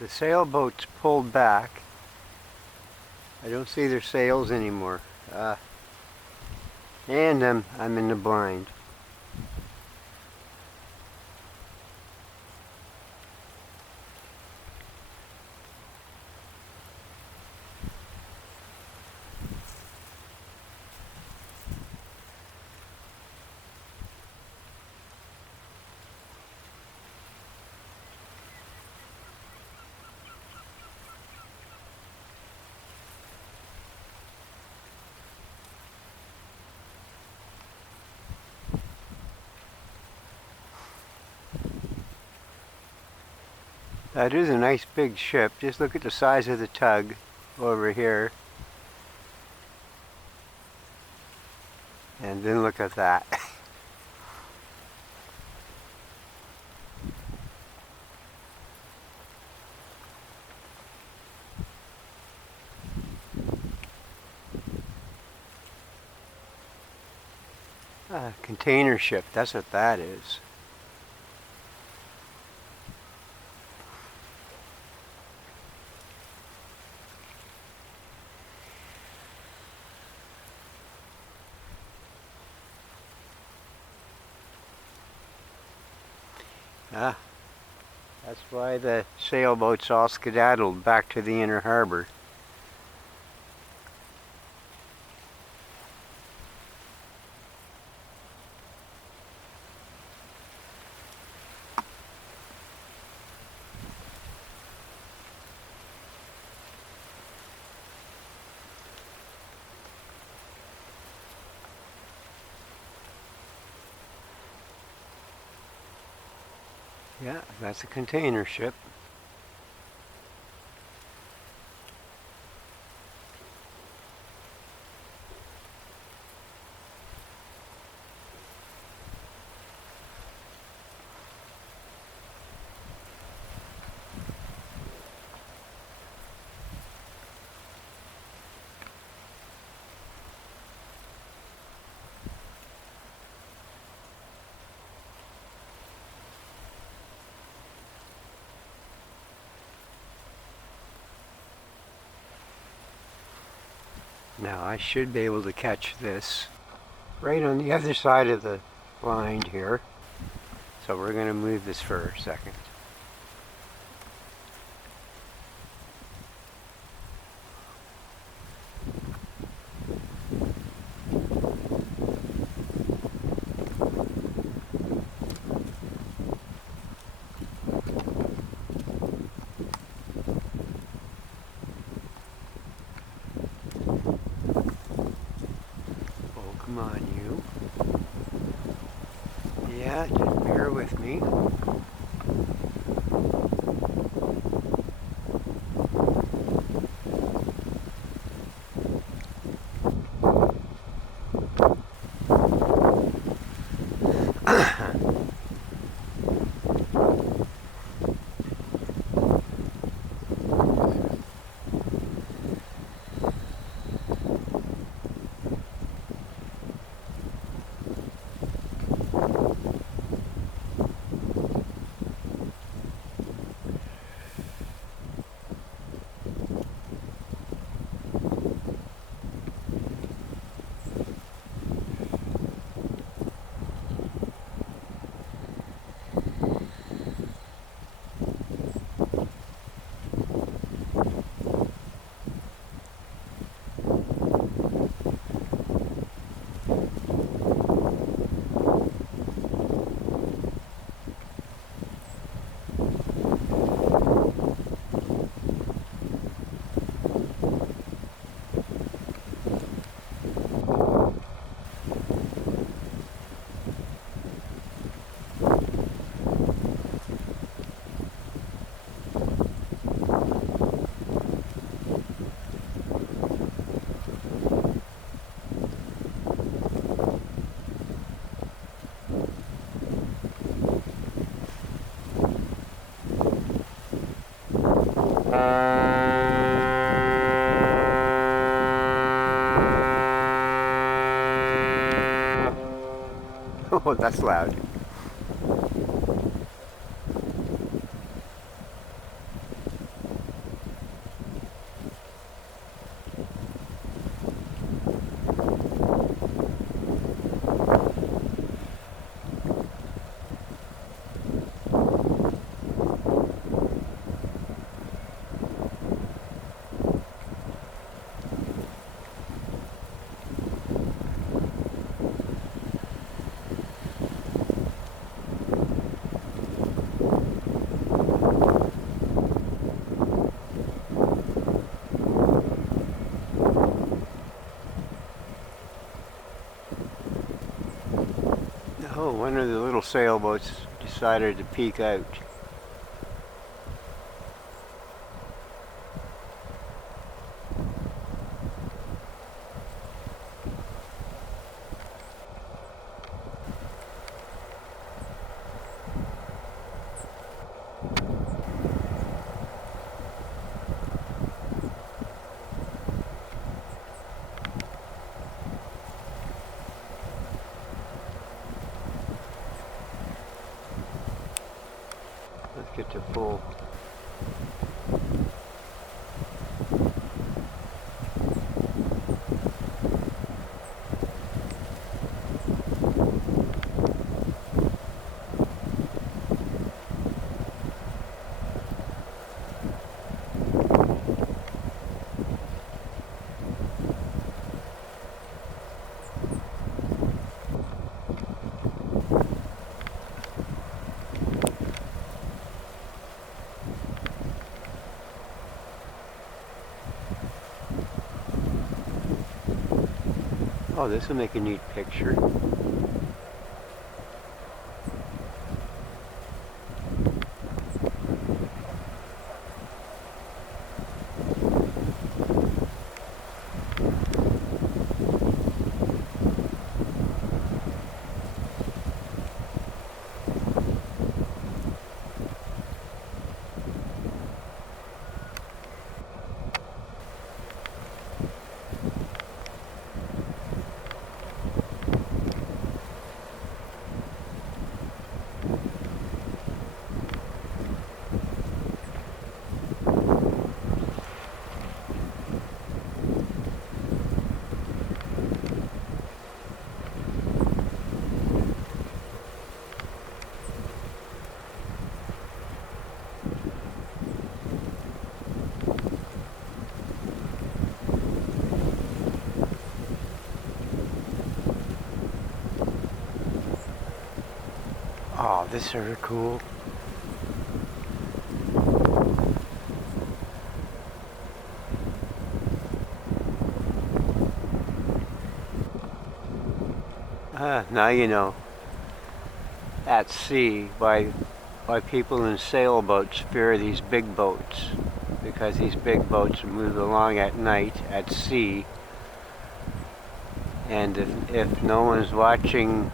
The sailboat's pulled back. I don't see their sails anymore. And I'm in the blind. That is a nice big ship. Just look at the size of the tug over here. And then look at that. Container ship, that's what that is. That's why the sailboats all skedaddled back to the inner harbor. Yeah, that's a container ship. Now I should be able to catch this right on the other side of the blind here. So we're going to move this for a second. Oh, come on, you. Yeah, just bear with me. Oh, that's loud. Oh, one of the little sailboats decided to peek out. Let's get to full. Oh, this will make a neat picture. Oh, this is cool. Now you know. At sea, why people in sailboats fear these big boats, because these big boats move along at night at sea, and if no one's watching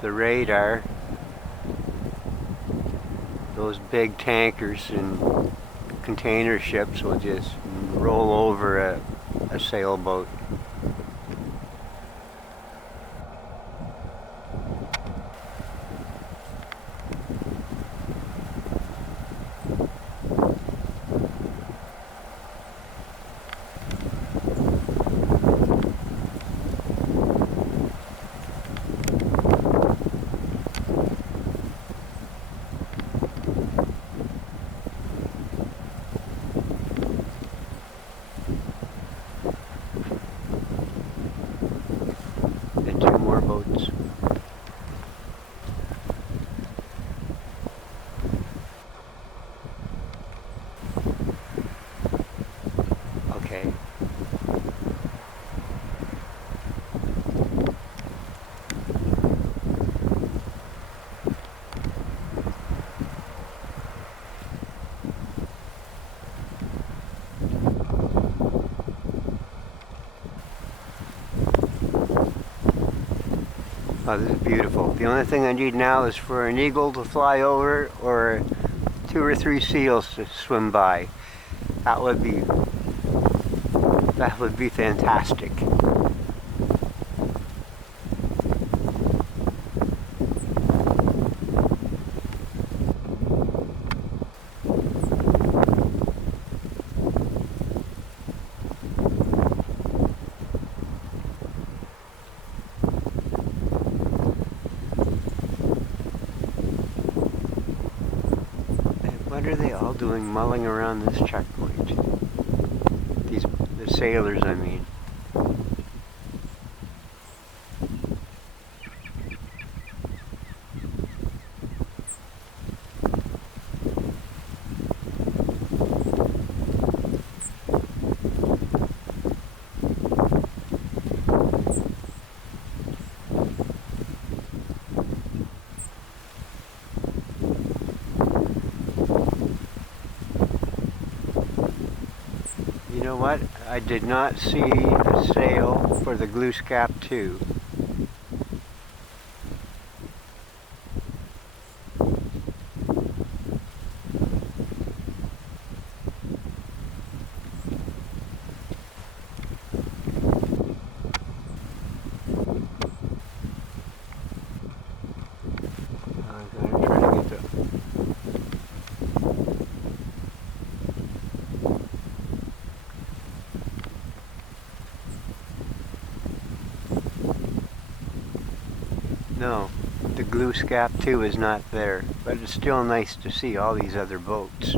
the radar, those big tankers and container ships will just roll over a sailboat. And two more boats. Okay. Oh, this is beautiful. The only thing I need now is for an eagle to fly over or 2 or 3 seals to swim by. That would be fantastic. What are they all doing mulling around this checkpoint? The sailors, I mean. know what? I did not see a sail for the Glooscap 2. I'm gonna try to get the... No, the Glooscap 2 is not there, but it's still nice to see all these other boats.